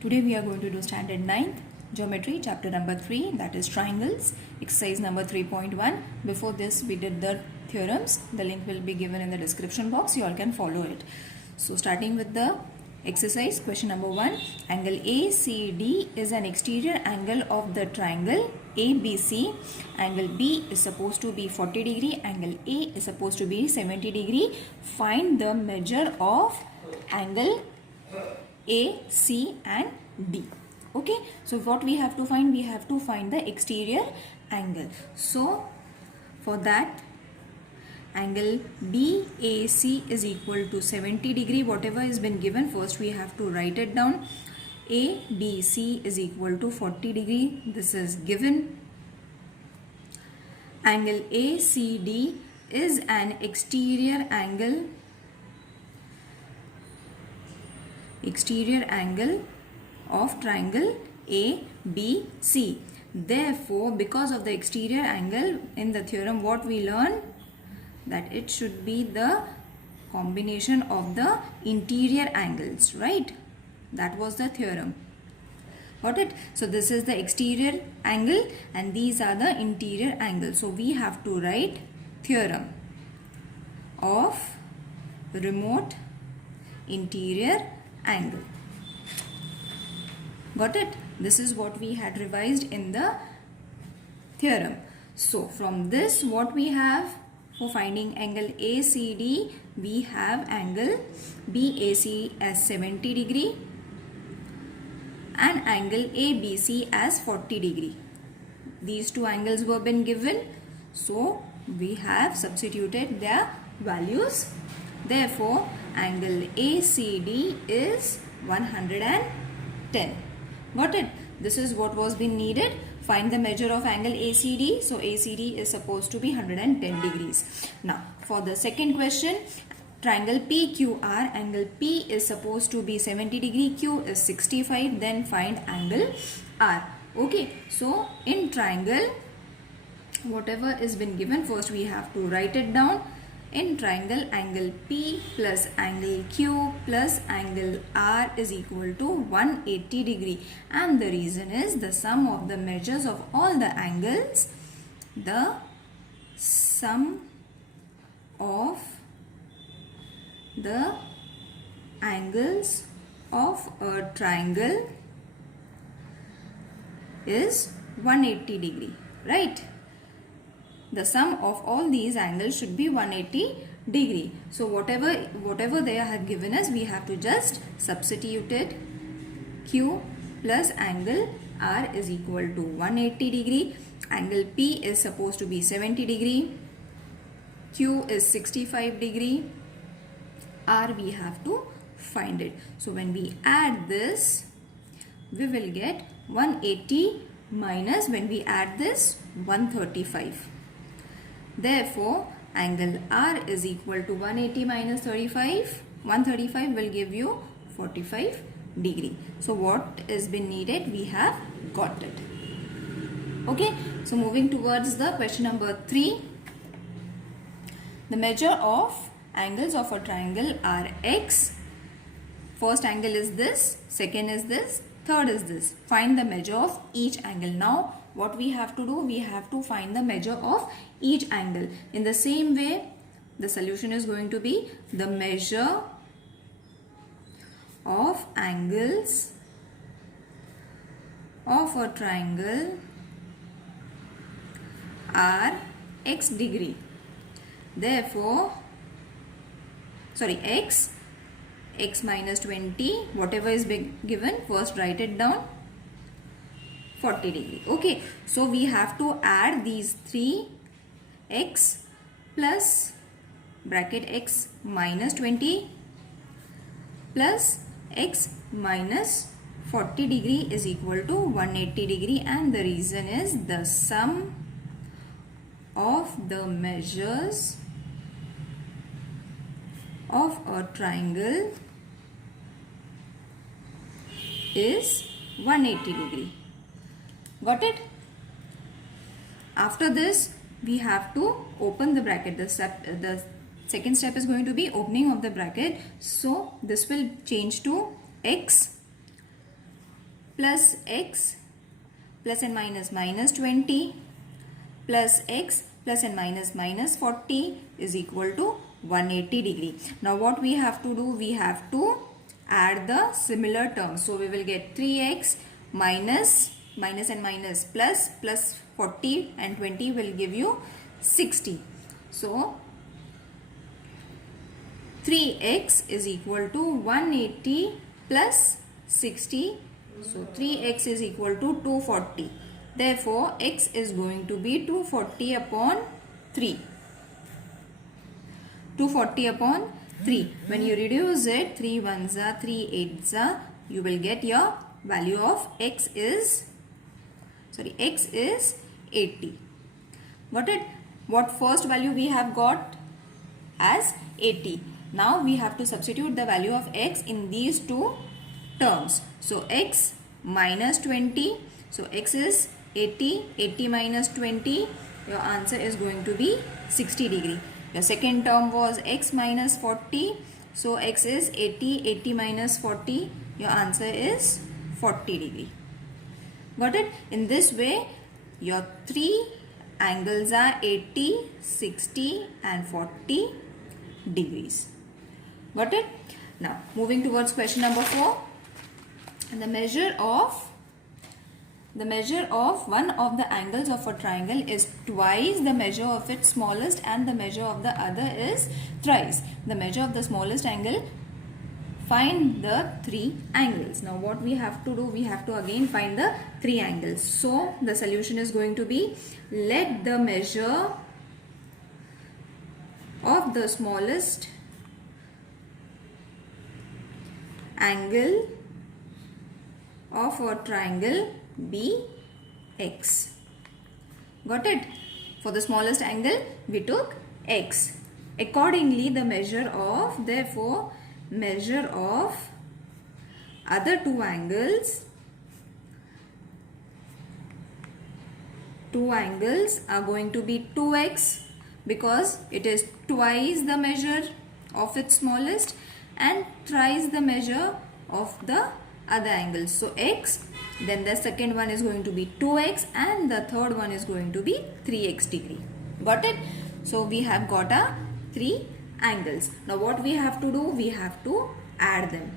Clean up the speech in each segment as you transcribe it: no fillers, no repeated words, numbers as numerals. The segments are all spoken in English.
Today we are going to do standard 9th geometry chapter number 3, that is triangles, exercise number 3.1. Before this we did the theorems. The link will be given in the description box. You all can follow it. So starting with the exercise, question number 1. Angle ACD is an exterior angle of the triangle ABC. Angle B is supposed to be 40 degree. Angle A is supposed to be 70 degree. Find the measure of angle A, C and D. Okay, so what we have to find? We have to find the exterior angle. So for that, angle BAC is equal to 70 degree. Whatever has been given, first we have to write it down. ABC is equal to 40 degree. This is given. Angle ACD is an exterior angle of triangle ABC. Therefore, because of the exterior angle, in the theorem what we learn, that it should be the combination of the interior angles, right? That was the theorem. Got it? So this is the exterior angle and these are the interior angles. So we have to write theorem of remote interior angle. Got it? This is what we had revised in the theorem. So from this, what we have for finding angle ACD, we have angle BAC as 70 degree and angle ABC as 40 degree. These two angles were been given, so we have substituted their values. Therefore, angle ACD is 110. Got it? This is what was being needed. Find the measure of angle ACD. So ACD is supposed to be 110 degrees. Now, for the second question, triangle PQR, angle P is supposed to be 70 degree, Q is 65, then find angle R. Okay, so in triangle, whatever is been given, first we have to write it down. In triangle, angle P plus angle Q plus angle R is equal to 180 degree. And the reason is the sum of the measures of all the angles, the sum of the angles of a triangle is 180 degree, right? The sum of all these angles should be 180 degree. So whatever they have given us, we have to just substitute it. Q plus angle R is equal to 180 degree. Angle P is supposed to be 70 degree. Q is 65 degree. R we have to find it. So when we add this, we will get 180 minus, when we add this, 135. Therefore, angle R is equal to 180 minus 35. 135 will give you 45 degree. So what is been needed, we have got it. Okay, so moving towards the question number 3. The measure of angles of a triangle are X. First angle is this, second is this, third is this. Find the measure of each angle. Now what we have to do, we have to find the measure of each angle. In the same way, the solution is going to be the measure of angles of a triangle are X degree. Therefore, X minus 20, whatever is given, first write it down, 40 degree. Okay, so we have to add these three, X plus bracket X minus 20 plus X minus 40 degree is equal to 180 degree, and the reason is the sum of the measures of a triangle is 180 degree. Got it? After this, we have to open the bracket. The second step is going to be opening of the bracket. So this will change to X plus x plus and minus minus 20 plus x plus and minus minus 40 is equal to 180 degree. Now what we have to do? We have to add the similar terms. So we will get 3x minus and minus plus 40 and 20 will give you 60. So 3x is equal to 180 plus 60. So 3x is equal to 240. Therefore, x is going to be 240 upon 3. 240 upon 3. When you reduce it, 3 ones are 3 eights are, you will get your value of x is 80. Got it? What first value we have got? As 80. Now we have to substitute the value of x in these two terms. So x minus 20. So x is 80. 80 minus 20. Your answer is going to be 60 degree. Your second term was x minus 40. So x is 80. 80 minus 40. Your answer is 40 degree. Got it? In this way, your three angles are 80, 60 and 40 degrees. Got it? Now, moving towards question number 4. The measure of one of the angles of a triangle is twice the measure of its smallest and the measure of the other is thrice the measure of the smallest angle. Find the three angles. Now what we have to do? We have to again find the three angles. So the solution is going to be, let the measure of the smallest angle of a triangle be x. Got it? For the smallest angle we took x. Accordingly the measure of other two angles are going to be 2x, because it is twice the measure of its smallest and thrice the measure of the other angles. So x, then the second one is going to be 2x and the third one is going to be 3x degree. Got it? So we have got a three angles. Now what we have to do? We have to add them.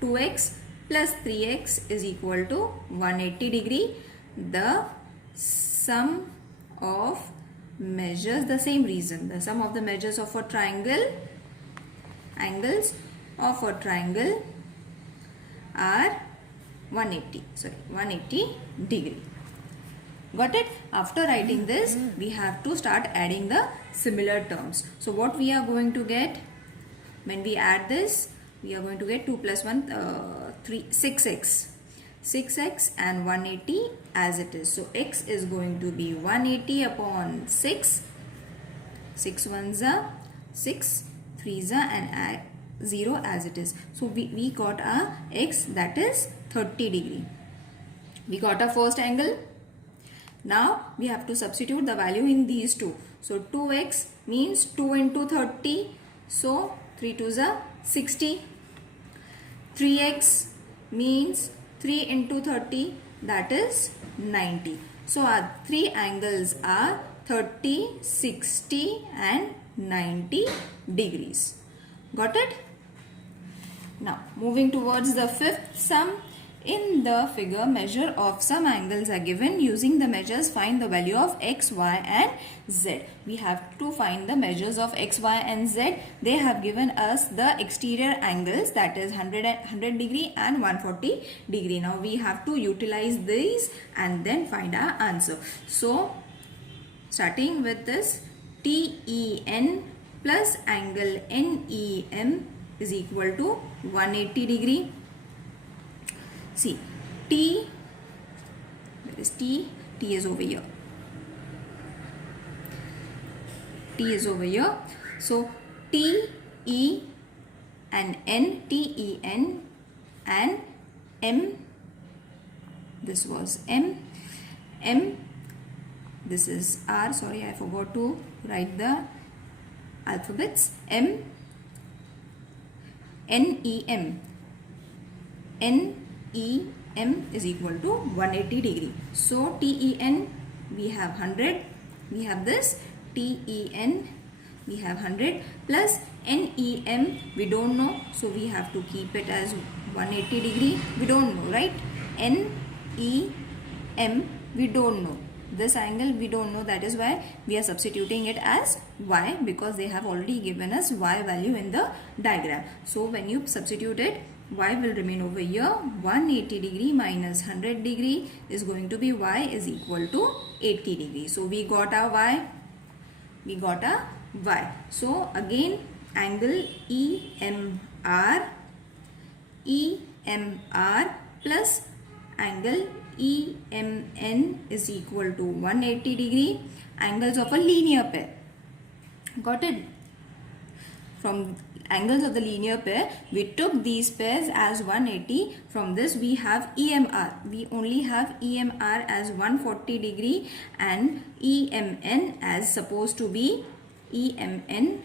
2x plus 3x is equal to 180 degree. The sum of measures, the same reason, the sum of the measures of a triangle, angles of a triangle are 180 degree. Got it? After writing this, we have to start adding the similar terms. So what we are going to get when we add this? We are going to get 2 plus 1, 6x. 6x and 180 as it is. So x is going to be 180 upon 6. 6 ones are 6, 3s are and 0 as it is. So we got a x, that is 30 degree. We got a first angle. Now we have to substitute the value in these two. So 2x means 2 into 30. So 3 2s are 60. 3x means 3 into 30, that is 90. So our three angles are 30, 60 and 90 degrees. Got it? Now moving towards the fifth sum. In the figure, measure of some angles are given. Using the measures, find the value of x, y and z. We have to find the measures of x, y and z. They have given us the exterior angles, that is 100 degree and 140 degree. Now we have to utilize these and then find our answer. So starting with this, TEN plus angle NEM is equal to 180 degree. See, T, where is T? T is over here. T is over here. So, T, E and N, T, E, N and M. This was M. M, this is R. Sorry, I forgot to write the alphabets. M, N, E, M. N, TEM is equal to 180 degree. So TEN we have 100, we have this TEN we have 100 plus NEM we don't know, so we have to keep it as 180 degree. We don't know, right? NEM we don't know. This angle we don't know, that is why we are substituting it as y, because they have already given us y value in the diagram. So when you substitute it, y will remain over here. 180 degree minus 100 degree is going to be y is equal to 80 degree. So we got our y, we got a y. So again angle EMR plus angle EMN is equal to 180 degree, angles of a linear pair. Got it? From angles of the linear pair, we took these pairs as 180. From this we have EMR. We only have EMR as 140 degree and EMN as supposed to be, EMN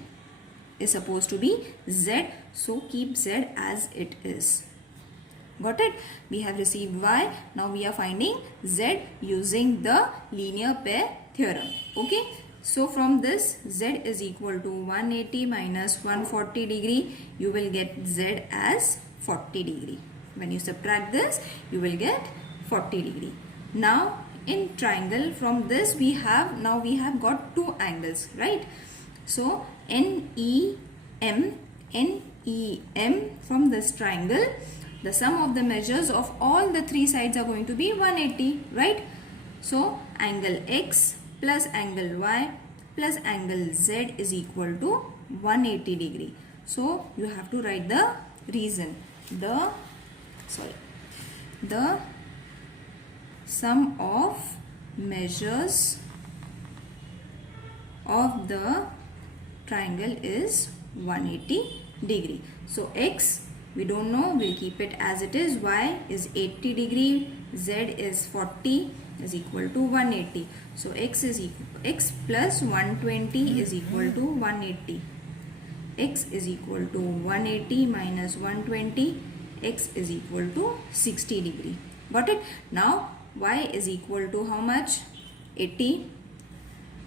is supposed to be Z. So keep Z as it is. Got it? We have received y. Now we are finding z using the linear pair theorem. Okay. So from this, z is equal to 180 minus 140 degree. You will get z as 40 degree. When you subtract this, you will get 40 degree. Now in triangle, from this we have got two angles, right? So NEM from this triangle, the sum of the measures of all the three sides are going to be 180, right? So angle X plus angle Y plus angle Z is equal to 180 degree. So you have to write the reason. The sum of measures of the triangle is 180 degree. So X we don't know, we'll keep it as it is. Y is 80 degree, Z is 40 is equal to 180. So X plus 120 is equal to 180. X is equal to 180 minus 120. X is equal to 60 degree. Got it? Now Y is equal to how much? 80.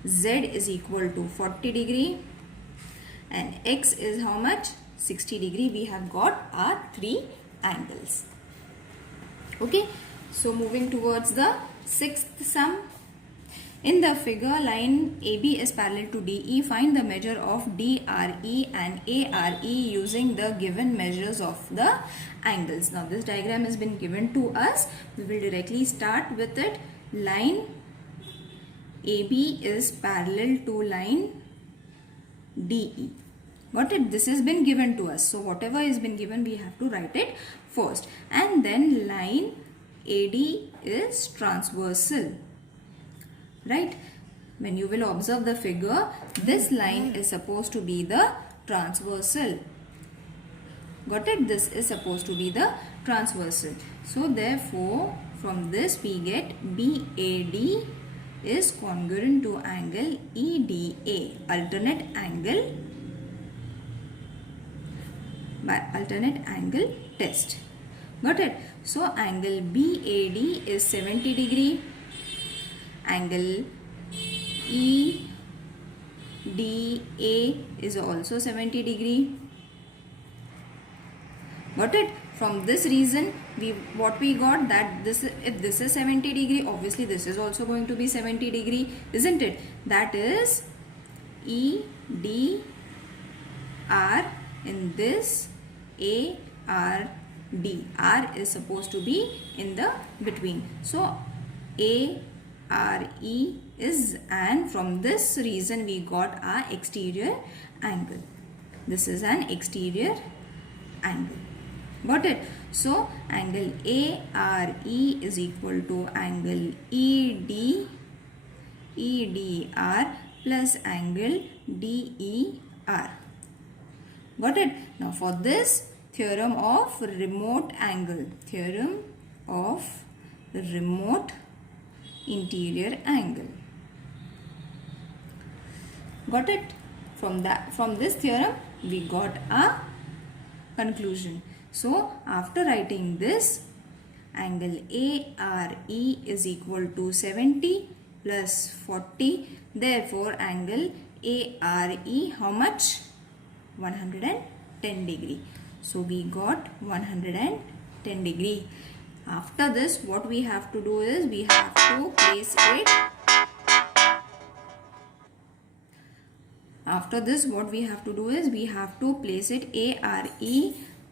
Z is equal to 40 degree. And X is how much? 60 degree. We have got our three angles. Okay. So moving towards the sixth sum. In the figure, line AB is parallel to DE. Find the measure of DRE and ARE using the given measures of the angles. Now this diagram has been given to us. We will directly start with it. Line AB is parallel to line DE. Got it? This has been given to us. So whatever has been given, we have to write it first. And then line AD is transversal. Right? When you will observe the figure, this line is supposed to be the transversal. Got it? This is supposed to be the transversal. So therefore, from this we get BAD is congruent to angle EDA, alternate angle by alternate angle test. Got it? So angle BAD is 70 degree. Angle EDA is also 70 degree. Got it? From this reason, what we got that if this is 70 degree, obviously this is also going to be 70 degree, isn't it? That is EDR in this ARD. R is supposed to be in the between. So ARE is, and from this reason we got our exterior angle. This is an exterior angle. Got it? So angle ARE is equal to angle EDR plus angle DER. Got it? Now for this, theorem of remote angle, theorem of remote interior angle. Got it? From this theorem we got a conclusion. So after writing this, angle ARE is equal to 70 plus 40. Therefore, angle ARE, how much? 110 degree. So, we got 110 degree. After this, what we have to do is, we have to place it. After this, what we have to do is, we have to place it ARE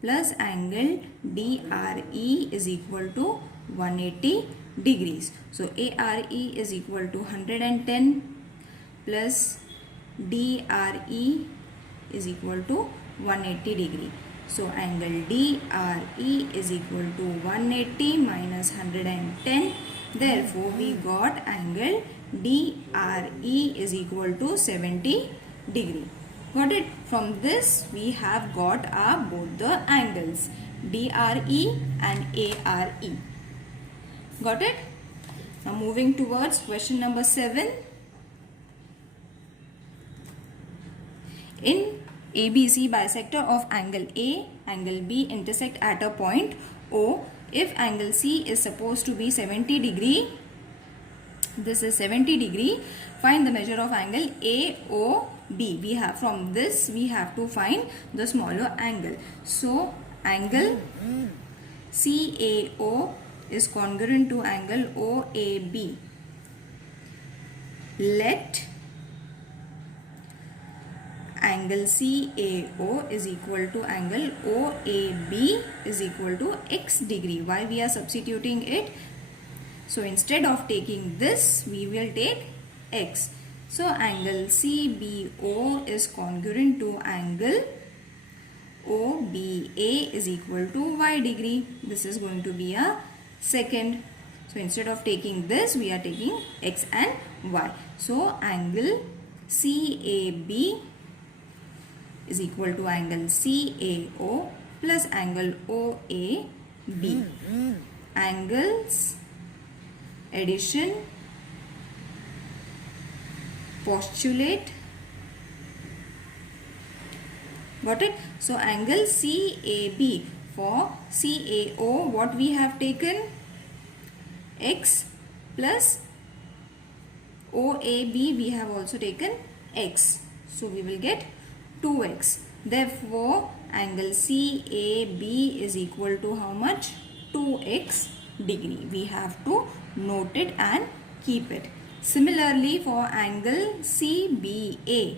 plus angle DRE is equal to 180 degrees. So, ARE is equal to 110 plus DRE is equal to 180 degree. So, angle DRE is equal to 180 minus 110. Therefore, we got angle DRE is equal to 70 degree. Got it? From this, we have got our both the angles DRE and ARE. Got it? Now, moving towards question number 7. In ABC bisector of angle A, angle B intersect at a point O. If angle C is supposed to be 70 degree, this is 70 degree, find the measure of angle AOB. We have, from this we have to find the smaller angle. So, angle CAO is congruent to angle OAB. Let angle CAO is equal to angle OAB is equal to x degree. Why we are substituting it? So, instead of taking this, we will take x. So, angle CBO is congruent to angle OBA is equal to y degree. This is going to be a second. So, instead of taking this, we are taking x and y. So, angle CAB is equal to angle CAO plus angle OAB. Angles addition, postulate. Got it? So, angle CAB, for CAO, what we have taken? X plus OAB, we have also taken x. So, we will get 2x. Therefore, angle CAB is equal to how much? 2x degree. We have to note it and keep it. Similarly, for angle CBA,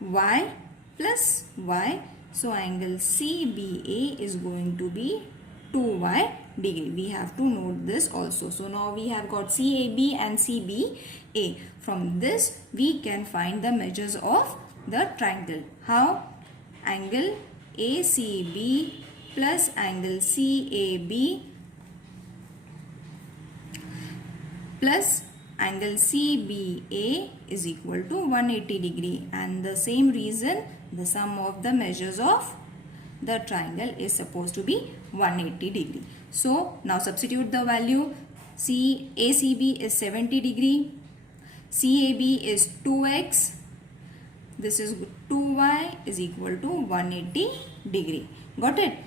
y plus y. So, angle CBA is going to be 2y degree. We have to note this also. So, now we have got CAB and CBA. From this, we can find the measures of the triangle. How? Angle ACB plus angle CAB plus angle CBA is equal to 180 degree, and the same reason the sum of the measures of the triangle is supposed to be 180 degree. So, now substitute the value. ACB is 70 degree, CAB is 2x, this is 2y is equal to 180 degree. Got it?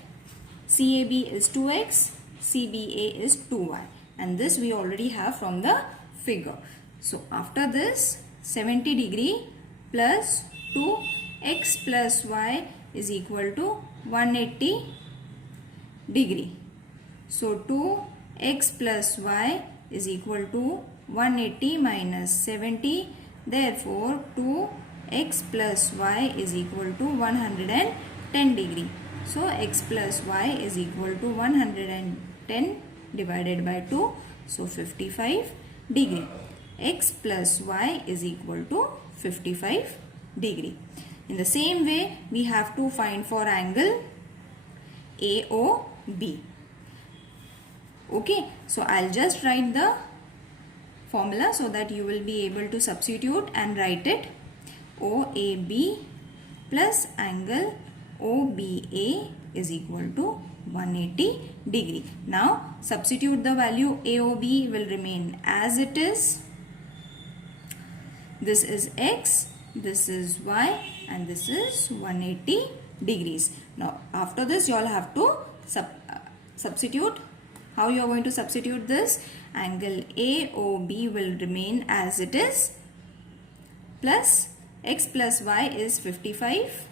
CAB is 2x, CBA is 2y, and this we already have from the figure. So, after this, 70 degree plus 2x plus y is equal to 180 degree. So, 2x plus y is equal to 180 minus 70. Therefore, 2x plus y is equal to 110 degree. So, x plus y is equal to 110 divided by 2. So, 55 degree. X plus y is equal to 55 degree. In the same way, we have to find for angle AOB. Okay, so I'll just write the formula so that you will be able to substitute and write it. OAB plus angle OBA is equal to 180 degree. Now, substitute the value. AOB will remain as it is. This is x, this is y, and this is 180 degrees. Now, after this, you all have to substitute How you are going to substitute this? Angle AOB will remain as it is, plus x plus y is 55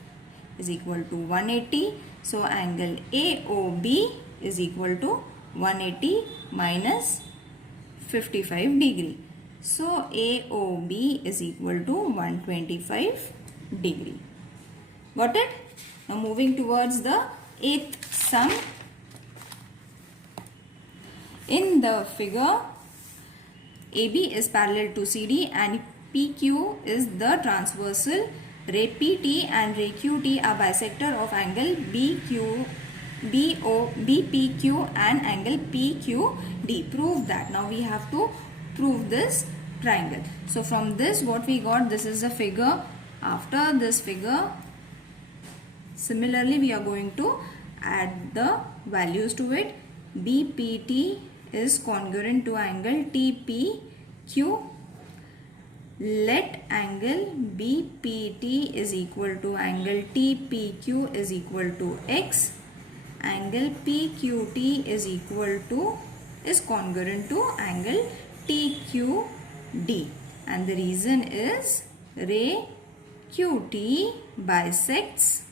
is equal to 180. So angle AOB is equal to 180 minus 55 degree. So AOB is equal to 125 degree. Got it? Now moving towards the 8th sum. In the figure, AB is parallel to CD and PQ is the transversal. Ray PT and ray QT are bisector of angle BPQ and angle PQD. Prove that. Now we have to prove this triangle. So from this what we got, this is a figure. After this figure, similarly we are going to add the values to it. BPT is congruent to angle TPQ. Let angle BPT is equal to angle TPQ is equal to X. Angle PQT is congruent to angle TQD. And the reason is ray QT bisects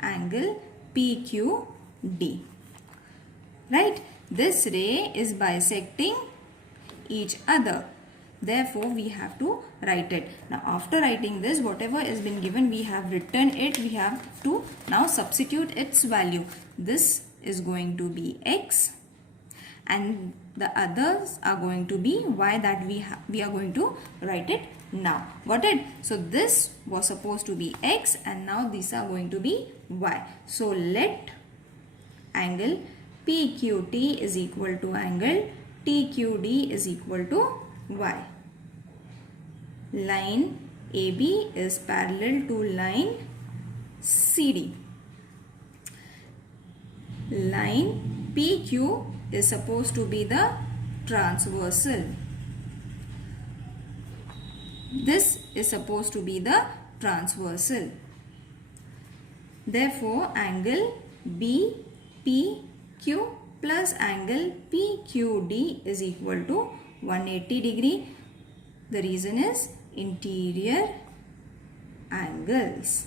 angle PQD. Right? This ray is bisecting each other. Therefore, we have to write it. Now, after writing this, whatever has been given, we have written it. We have to now substitute its value. This is going to be X and the others are going to be Y that we are going to write it now. Got it? So, this was supposed to be X and now these are going to be Y. So, let angle PQT is equal to angle TQD is equal to Y. Line AB is parallel to line CD. Line PQ is supposed to be the transversal. This is supposed to be the transversal. Therefore, angle BPQ plus angle PQD is equal to 180 degree. The reason is interior angles.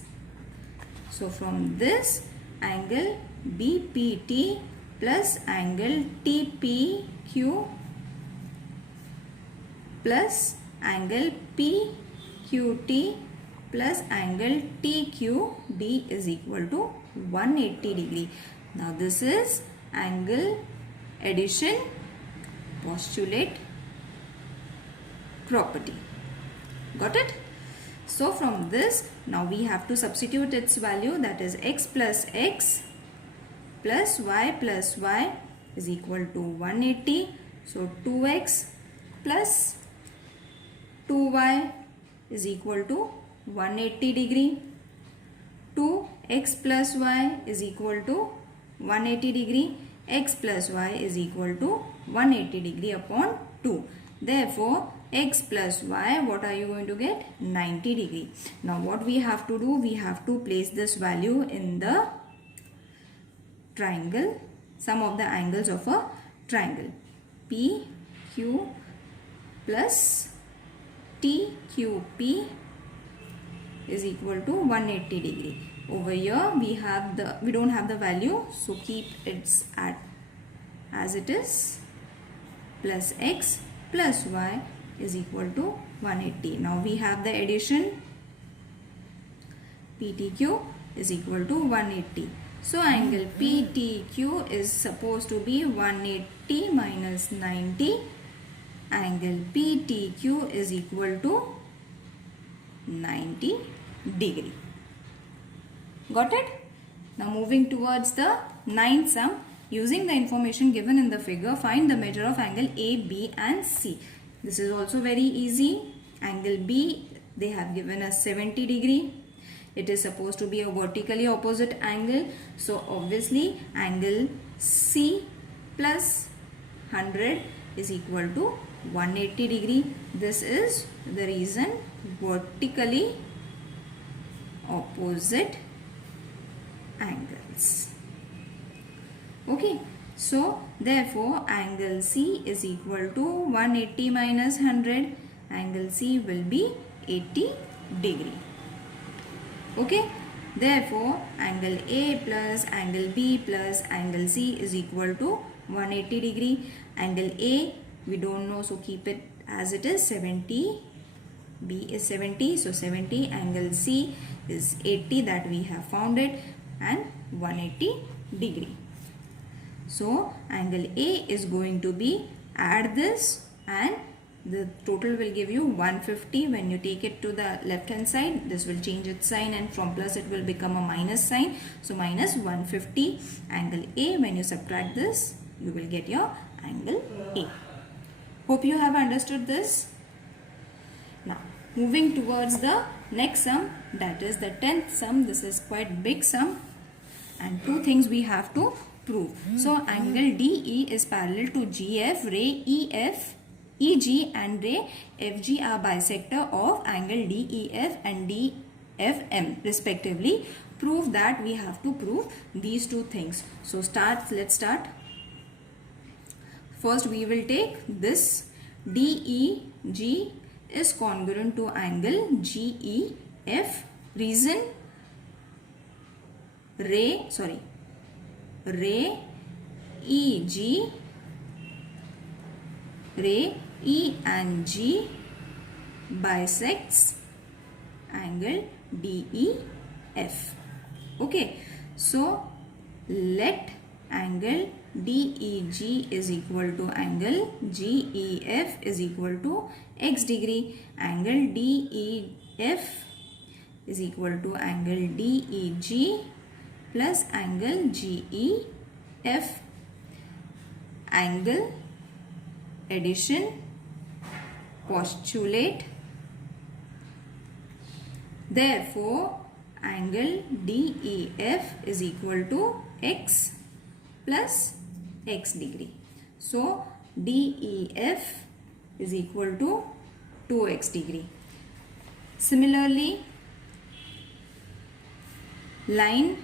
So from this, angle BPT plus angle TPQ plus angle PQT plus angle TQD is equal to 180 degree. Now this is angle addition postulate property. Got it? So from this, now we have to substitute its value, that is x plus y is equal to 180. So 2x plus 2y is equal to 180 degree. 2x plus y is equal to 180 degree. X plus y is equal to 180 degree upon 2. Therefore, x plus y, what are you going to get? 90 degree. Now what we have to do? We have to place this value in the triangle, sum of the angles of a triangle. PQ plus TQP is equal to 180 degree. Over here we don't have the value, so keep it as it is. Plus x plus y is equal to 180. Now we have the addition. PTQ is equal to 180. So angle PTQ is supposed to be 180 minus 90. Angle PTQ is equal to 90 degree. Got it? Now moving towards the 9th sum. Using the information given in the figure, find the measure of angle A, B and C. This is also very easy. Angle B, they have given us 70 degree. It is supposed to be a vertically opposite angle. So obviously angle C plus 100 is equal to 180 degree. This is the reason vertically opposite angles. Okay, So therefore angle C is equal to 180 minus 100. Angle C will be 80 degree. Okay. Therefore angle A plus angle B plus angle C is equal to 180 degree. Angle A we don't know, so keep it as it is, 70. B is 70, so 70. Angle C is 80, that we have found it, and 180 degree. So angle A is going to be, add this, and the total will give you 150. When you take it to the left hand side, this will change its sign, and from plus it will become a minus sign. So minus 150 angle A. When you subtract this, you will get your angle A. Hope you have understood this. Now moving towards the next sum, that is the 10th sum. This is quite big sum, and two things we have to prove. So angle DE is parallel to GF. Ray EG and ray FG are bisector of angle DEF and DFM respectively. Prove that. We have to prove these two things. So let's start. First we will take this DEG is congruent to angle GEF. Reason, ray EG, ray E and G bisects angle DEF. Okay, so let angle DEG is equal to angle GEF is equal to x degree. Angle DEF is equal to angle DEG plus angle GEF. Angle addition postulate. Therefore angle DEF is equal to x plus x degree. So DEF is equal to 2x degree. Similarly, line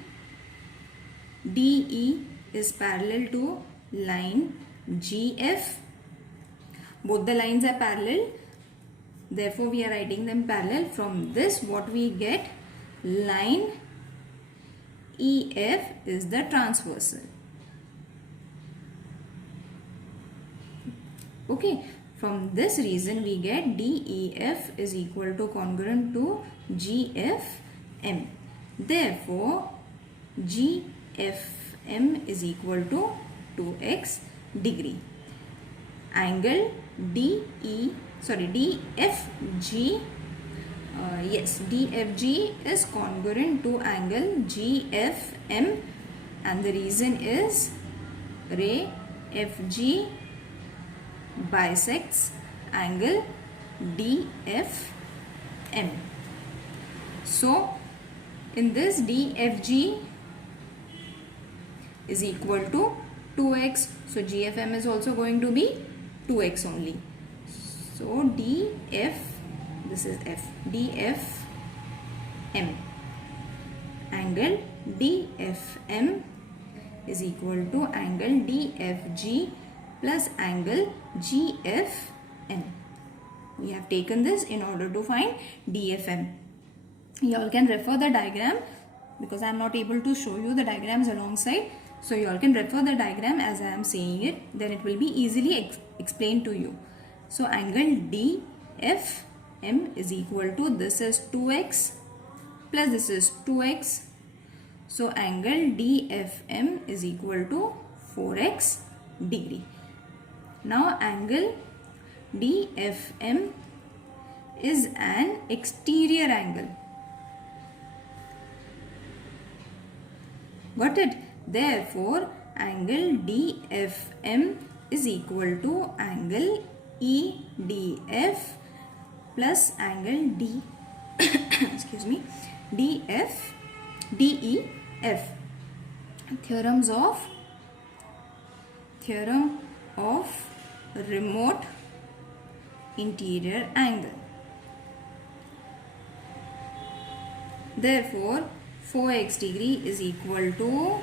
DE is parallel to line GF. Both the lines are parallel, therefore we are writing them parallel. From this what we get, line EF is the transversal. Okay, from this reason we get DEF is equal to congruent to GFM. Therefore GFM is equal to 2x degree. Angle DFG is congruent to angle GFM, and the reason is ray FG bisects angle DFM. So in this, DFG is equal to 2x, so GFM is also going to be 2x only. So this is F, DFM, angle DFM is equal to angle DFG plus angle GFM. We have taken this in order to find DFM. You all can refer the diagram, because I am not able to show you the diagrams alongside. So you all can refer the diagram as I am saying it, then it will be easily explained to you. So angle DFM is equal to, this is 2x plus this is 2x. So angle DFM is equal to 4x degree. Now angle DFM is an exterior angle. Got it? Therefore angle DFM is equal to angle EDF plus angle DEF. Theorem of remote interior angle. Therefore 4x degree is equal to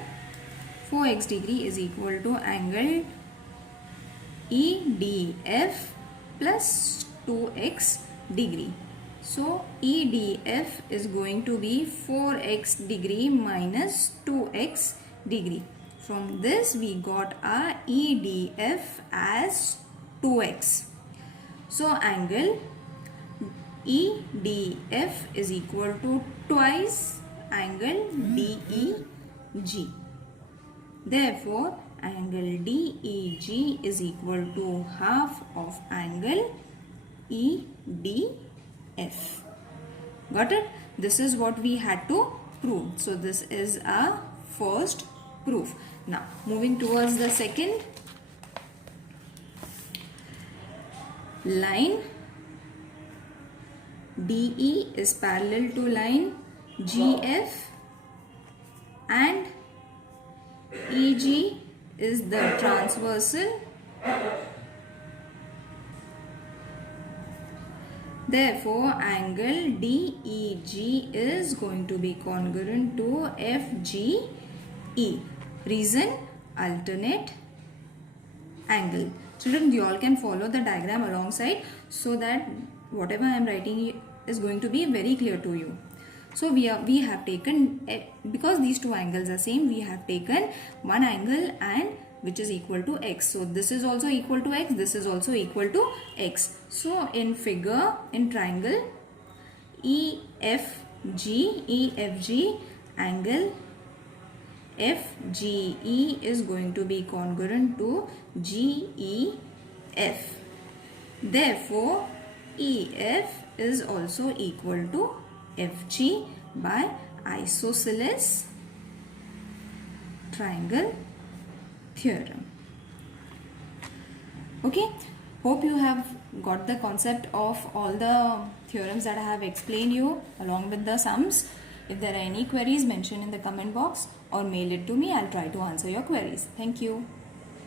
4x degree is equal to angle EDF plus 2x degree. So EDF is going to be 4x degree minus 2x degree. From this we got our EDF as 2x. So angle EDF is equal to twice angle DEG. Therefore, angle DEG is equal to half of angle EDF. Got it? This is what we had to prove. So this is our first proof. Now moving towards the second. Line DE is parallel to line GF and EG is the transversal. Therefore, angle DEG is going to be congruent to FGE. Reason? Alternate angle. Children, you all can follow the diagram alongside so that whatever I am writing is going to be very clear to you. So we have taken, because these two angles are same, we have taken one angle and which is equal to x. So this is also equal to x, this is also equal to x. So in figure, in triangle EFG angle FGE is going to be congruent to GEF. Therefore, EF is also equal to FG by isosceles triangle theorem. Okay, hope you have got the concept of all the theorems that I have explained you along with the sums. If there are any queries, mention in the comment box or mail it to me. I'll try to answer your queries. Thank you.